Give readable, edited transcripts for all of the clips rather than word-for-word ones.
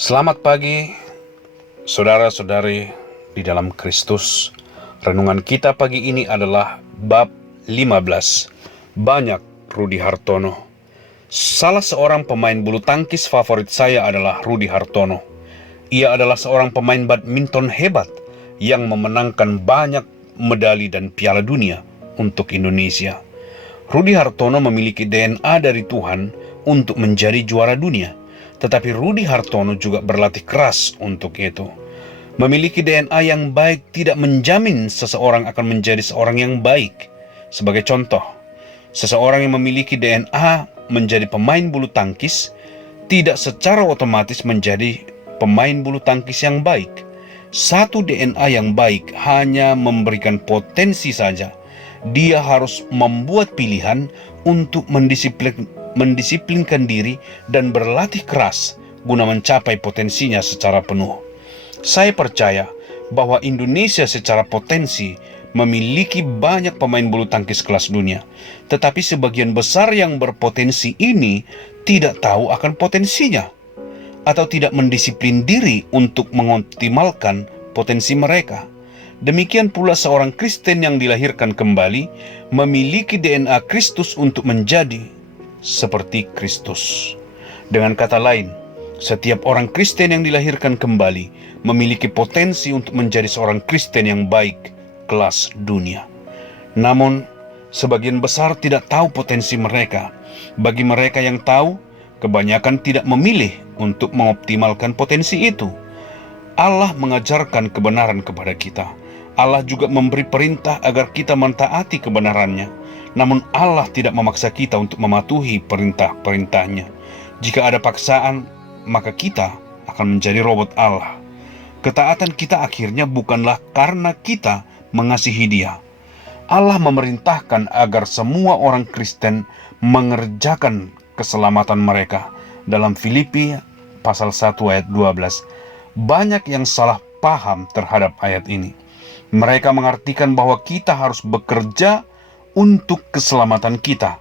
Selamat pagi, saudara-saudari di dalam Kristus. Renungan kita pagi ini adalah bab 15. Banyak Rudi Hartono. Salah seorang pemain bulu tangkis favorit saya adalah Rudi Hartono. Ia adalah seorang pemain badminton hebat yang memenangkan banyak medali dan piala dunia untuk Indonesia. Rudi Hartono memiliki DNA dari Tuhan untuk menjadi juara dunia. Tetapi Rudi Hartono juga berlatih keras untuk itu. Memiliki DNA yang baik tidak menjamin seseorang akan menjadi seorang yang baik. Sebagai contoh, seseorang yang memiliki DNA menjadi pemain bulu tangkis tidak secara otomatis menjadi pemain bulu tangkis yang baik. Satu DNA yang baik hanya memberikan potensi saja. Dia harus membuat pilihan untuk mendisiplinkan diri dan berlatih keras guna mencapai potensinya secara penuh. Saya percaya bahwa Indonesia secara potensi memiliki banyak pemain bulu tangkis kelas dunia, tetapi sebagian besar yang berpotensi ini tidak tahu akan potensinya atau tidak mendisiplin diri untuk mengoptimalkan potensi mereka. Demikian pula seorang Kristen yang dilahirkan kembali memiliki DNA Kristus untuk menjadi seperti Kristus. Dengan kata lain, setiap orang Kristen yang dilahirkan kembali memiliki potensi untuk menjadi seorang Kristen yang baik kelas dunia. Namun, sebagian besar tidak tahu potensi mereka. Bagi mereka yang tahu, kebanyakan tidak memilih untuk mengoptimalkan potensi itu. Allah mengajarkan kebenaran kepada kita. Allah juga memberi perintah agar kita mentaati kebenarannya. Namun Allah tidak memaksa kita untuk mematuhi perintah-perintahnya. Jika ada paksaan, maka kita akan menjadi robot Allah. Ketaatan kita akhirnya bukanlah karena kita mengasihi Dia. Allah memerintahkan agar semua orang Kristen mengerjakan keselamatan mereka. Dalam Filipi pasal 1 ayat 12. Banyak yang salah paham terhadap ayat ini. Mereka mengartikan bahwa kita harus bekerja untuk keselamatan kita.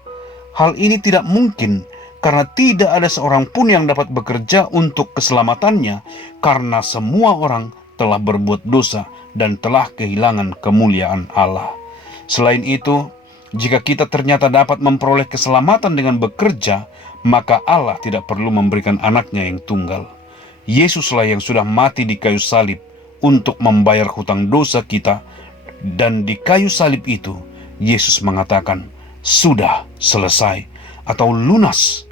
Hal ini tidak mungkin karena tidak ada seorang pun yang dapat bekerja untuk keselamatannya, karena semua orang telah berbuat dosa dan telah kehilangan kemuliaan Allah. Selain itu, jika kita ternyata dapat memperoleh keselamatan dengan bekerja, maka Allah tidak perlu memberikan anaknya yang tunggal. Yesuslah yang sudah mati di kayu salib untuk membayar hutang dosa kita, dan di kayu salib itu Yesus mengatakan, sudah selesai atau lunas.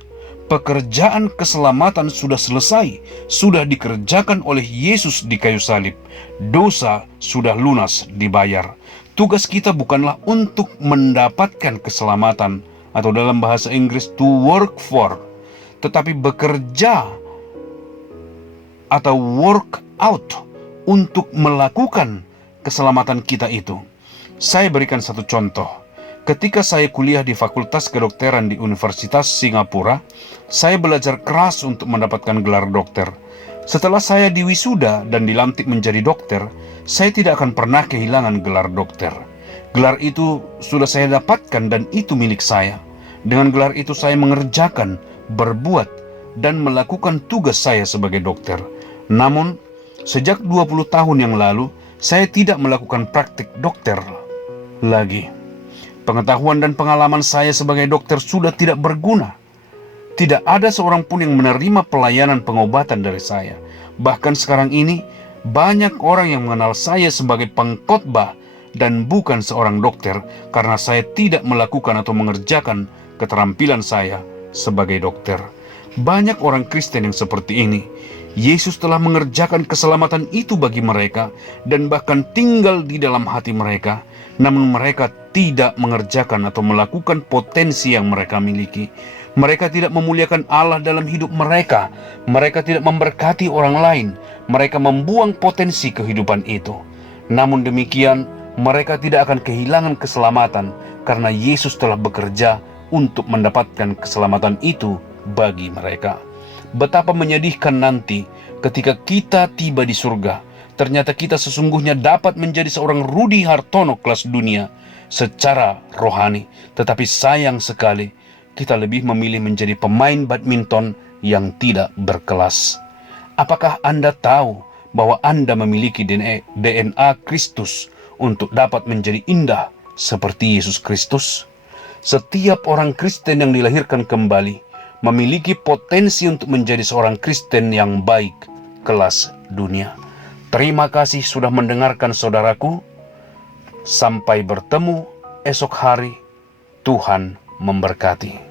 Pekerjaan keselamatan sudah selesai, sudah dikerjakan oleh Yesus di kayu salib. Dosa sudah lunas dibayar. Tugas kita bukanlah untuk mendapatkan keselamatan, atau dalam bahasa Inggris to work for, tetapi bekerja atau work out untuk melakukan keselamatan kita itu. Saya berikan satu contoh. Ketika saya kuliah di Fakultas Kedokteran di Universitas Singapura, saya belajar keras untuk mendapatkan gelar dokter. Setelah saya diwisuda dan dilantik menjadi dokter, saya tidak akan pernah kehilangan gelar dokter. Gelar itu sudah saya dapatkan dan itu milik saya. Dengan gelar itu saya mengerjakan, berbuat, dan melakukan tugas saya sebagai dokter. Namun, sejak 20 tahun yang lalu, saya tidak melakukan praktik dokter lagi. Pengetahuan dan pengalaman saya sebagai dokter sudah tidak berguna. Tidak ada seorang pun yang menerima pelayanan pengobatan dari saya. Bahkan sekarang ini, banyak orang yang mengenal saya sebagai pengkhotbah dan bukan seorang dokter, karena saya tidak melakukan atau mengerjakan keterampilan saya sebagai dokter. Banyak orang Kristen yang seperti ini. Yesus telah mengerjakan keselamatan itu bagi mereka dan bahkan tinggal di dalam hati mereka. Namun mereka tidak mengerjakan atau melakukan potensi yang mereka miliki. Mereka tidak memuliakan Allah dalam hidup mereka. Mereka tidak memberkati orang lain. Mereka membuang potensi kehidupan itu. Namun demikian, mereka tidak akan kehilangan keselamatan karena Yesus telah bekerja untuk mendapatkan keselamatan itu bagi mereka. Betapa menyedihkan nanti ketika kita tiba di surga, ternyata kita sesungguhnya dapat menjadi seorang Rudi Hartono kelas dunia secara rohani. Tetapi sayang sekali, kita lebih memilih menjadi pemain badminton yang tidak berkelas. Apakah Anda tahu bahwa Anda memiliki DNA Kristus untuk dapat menjadi indah seperti Yesus Kristus? Setiap orang Kristen yang dilahirkan kembali memiliki potensi untuk menjadi seorang Kristen yang baik kelas dunia. Terima kasih sudah mendengarkan saudaraku. Sampai bertemu esok hari. Tuhan memberkati.